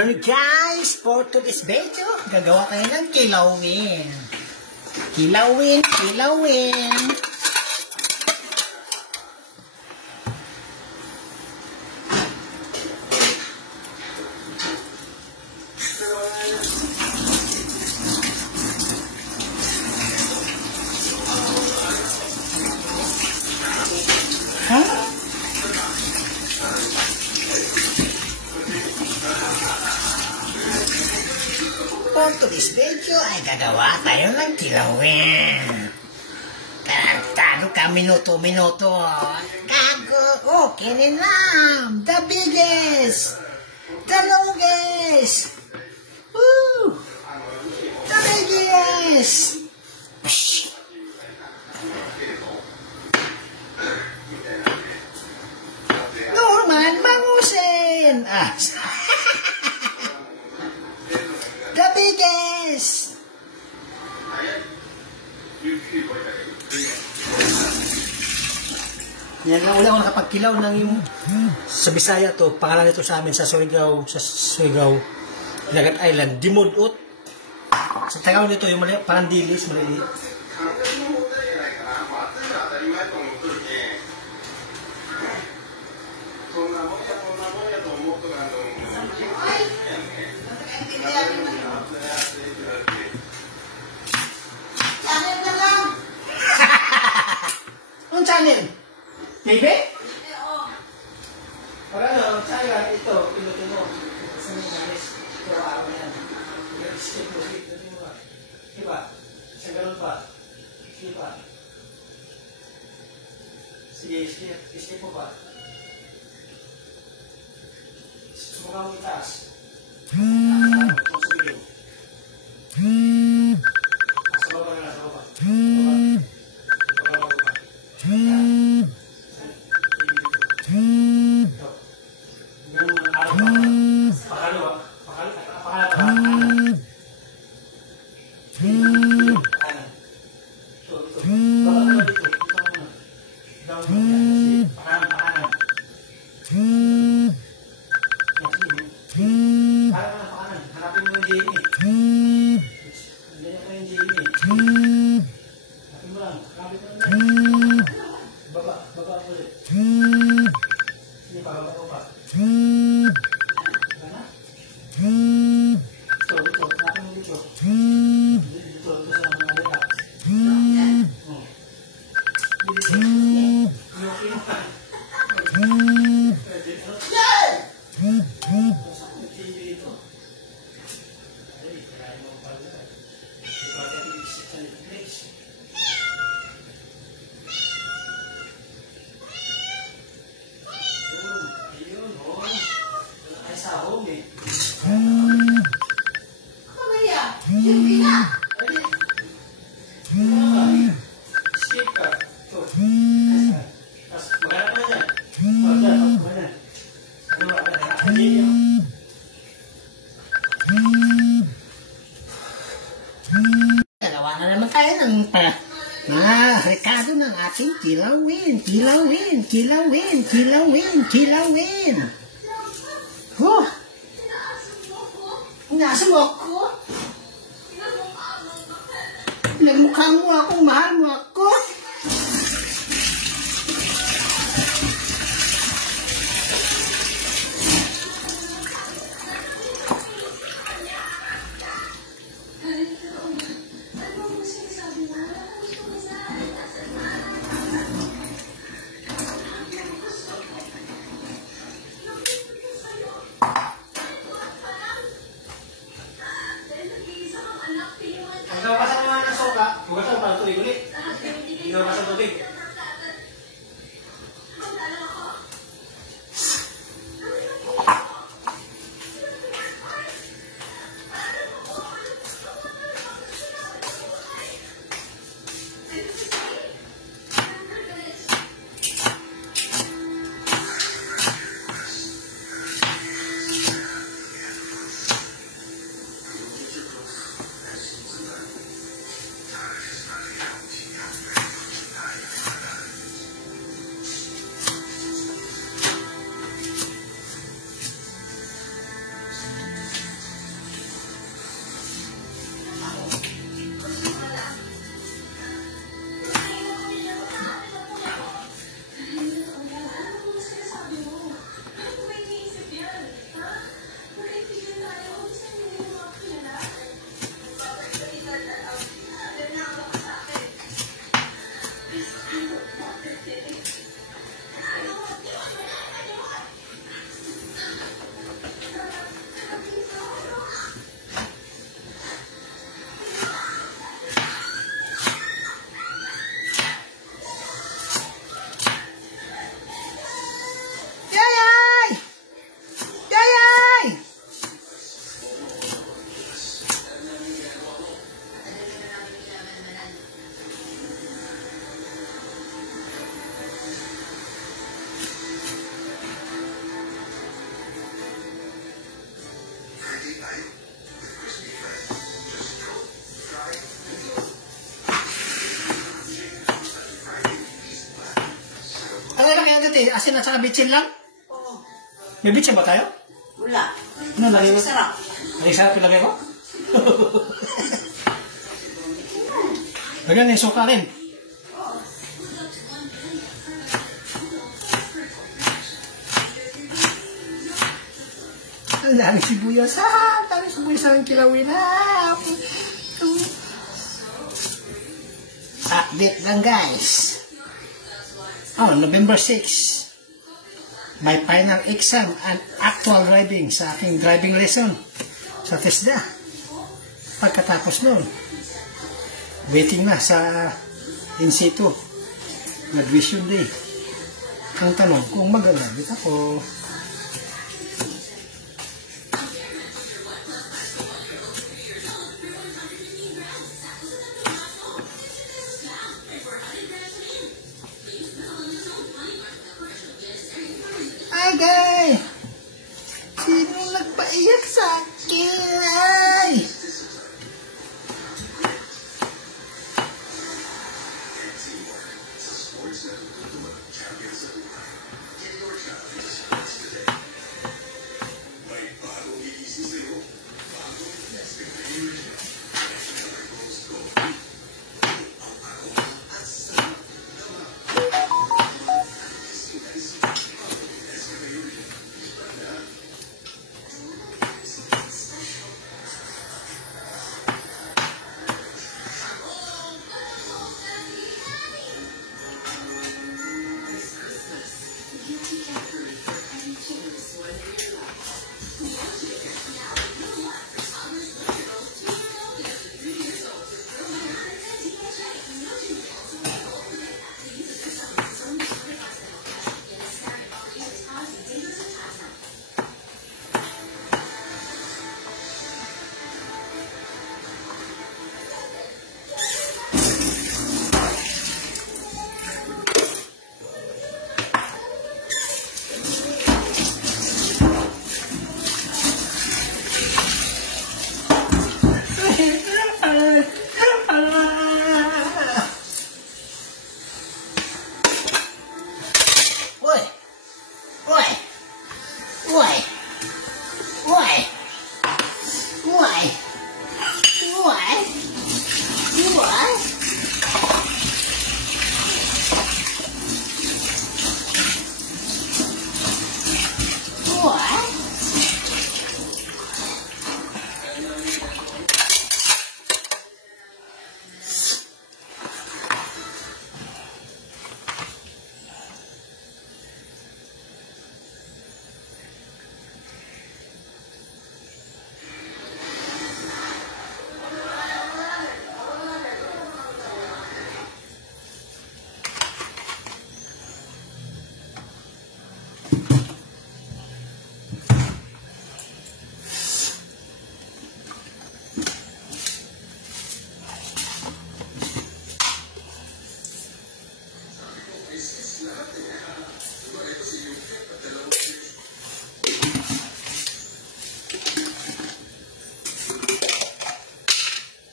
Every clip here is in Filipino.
So guys, for today's video, gagawa tayo ng kilawin. Kilawin. For today's video ay gagawa tayo ng kilawin. Tarantado ka minuto-minuto. Gago. Okay rin lang. The biggest. The longest. Woo. The biggest. Psh. Norman Mangusin. The biggest! Yan lang, una ako nakapagkilaw ng yung sa Bisaya to, pangalan nito sa amin sa Surigao, Dagat Island, Dimudot. Sa Tagaw nito yung parang dilis, maliliit. Anong channel? TV? Para ano, channel ito, pinutin mo. Sa mga guys, ito araw yan. Skip mo, diba? Sa ganun pa. Skip pa. Sige, skip mo pa. Subukan mo itaas. Dalawa na naman tayo ng rekado ng ating kilawin. Nasa mo ako? Nagmukha mo ako, mahal mo ako. Nawasan mo ng soka, hugasan para tubig ulit. Nawasan tubig. Ano lang kaya dito eh? Asin at saka bitsin lang? Oo. May bitsin ba tayo? Wala. Ano lagay mo? Sarap. Ay, sarap ilagay ko? Lagyan yung suka rin. Ang dami sibuyas. Ang dami sibuyas ang kilawin. Update lang guys. Oh, November 6. My final exam and actual driving sa aking driving lesson sa TESDA. Pagkatapos nun, waiting na sa in situ. Graduation day. Ang tanong kung magagamit ako. Agay! Sino nagpaiyak sa akin? Ay!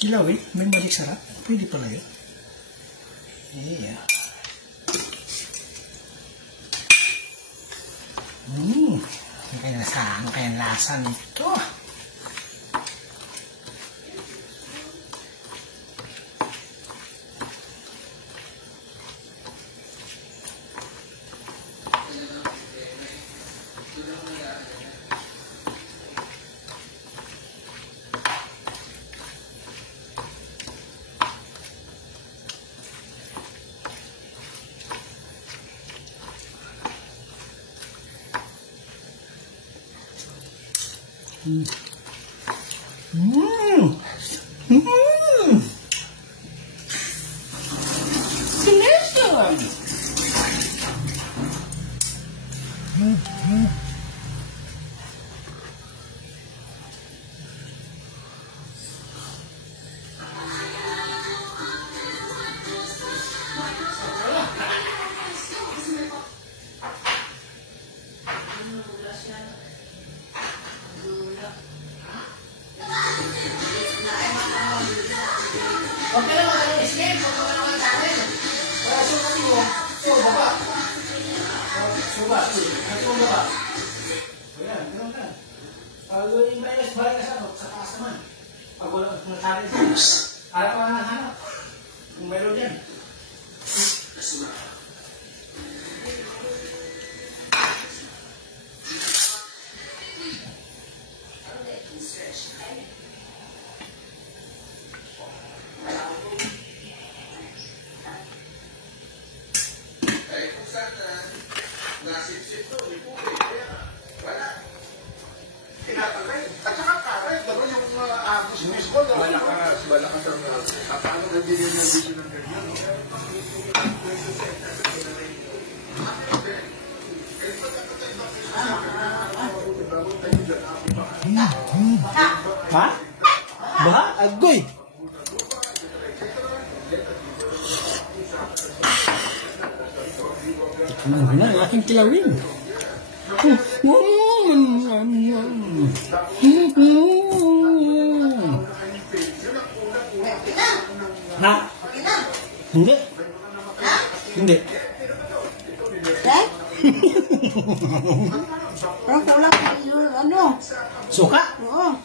Kilaw eh, may balik sarap. Pwede pala yun. Yeah. Ang kaya lasa nito. Okay lang, ano, escape. Huwag mo naman sa akin. Para sukat mo. So, baba. Subat. Ito mo baba. Ayan, gano'n ka. Pag yung minus, balik ka sa taas naman. Pag wala kang nasabi, harap ka nga hanap. Kung mayroon yan. Nasip-sip to, wala. Tinatagay. At saka karay, gano'n yung agos mismo. Malakas ang paano nabili ng video ng ganyan. Ha? Baha? Agoy! Ano na, aking kilawin. Ha? Hindi. Hindi. Parang kulang ano? Suka? Oo.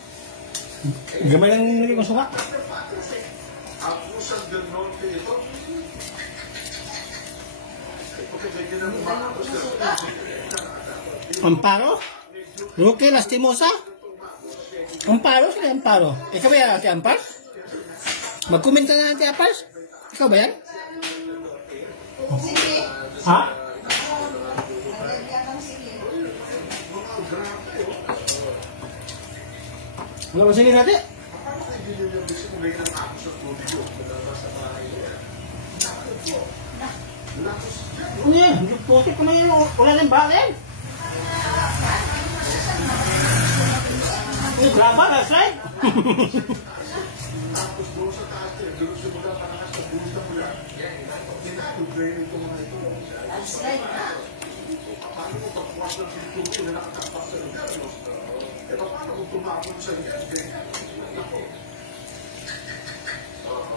Gamay lang nilagay ko suka. Amparo? Roque Lastimosa? Amparo? Sino Amparo? Ikaw ba yan, Ate Ampar? Mag-comment ka na, Ate Ampar? Ikaw ba yan? Ha? Wala ba sige natin? Ano yan? Puti ka may wala ng barin. Laban, that's right.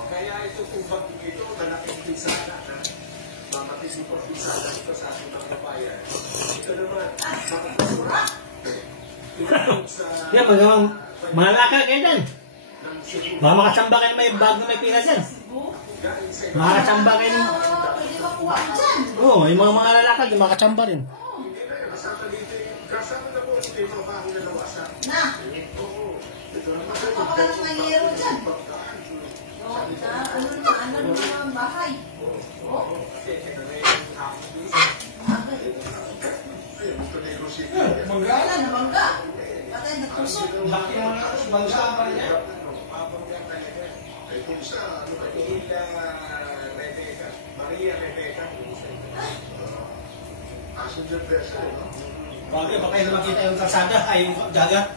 Kaya ito kung bagong ito, malaking pisana na mamatis ito pisana ito sa ating mga bayan. Ito naman, makakasura. Yan, mga lakal kayo dyan. Baka makachamba kayo may bag na may pira dyan. Makachamba kayo. Pwede makuha ko dyan. Oo, yung mga lalakal, makachamba rin. Na. Kapag ng mayero dyan. Ano ng bahay. Wala na bangga. Patay na tusok. Laki mo na ito, bangsa pa rin yan. Kung sa Maria Rebecca, asan dyan beso, no? Bakit, baka yung makita yung kalsada, ay yung dagat.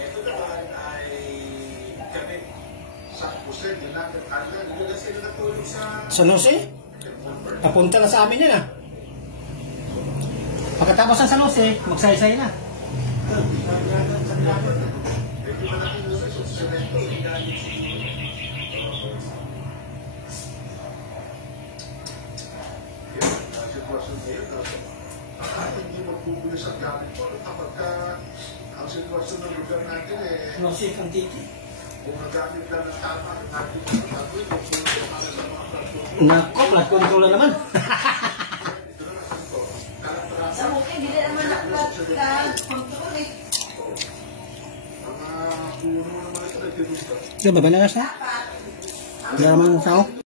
Ito naman ay kami sa Jose, yung natin kanya, hindi na sila natulog sa... San Jose? Papunta na sa amin yan ah. Pagkatapos ng San Jose, magsaysay na. Hindi magbubulis ang gamit po kapag ang sitwasyon ng lugar natin San Jose, Kantiki. kung nagamit lang ng tama natin gagawin para sa mga pagkakas. Nako, blood control na naman. Sa mukha, hindi naman nag-control eh. Mga puno naman ito, nagtinusto. Diba ba na siya? Diba naman sa ako?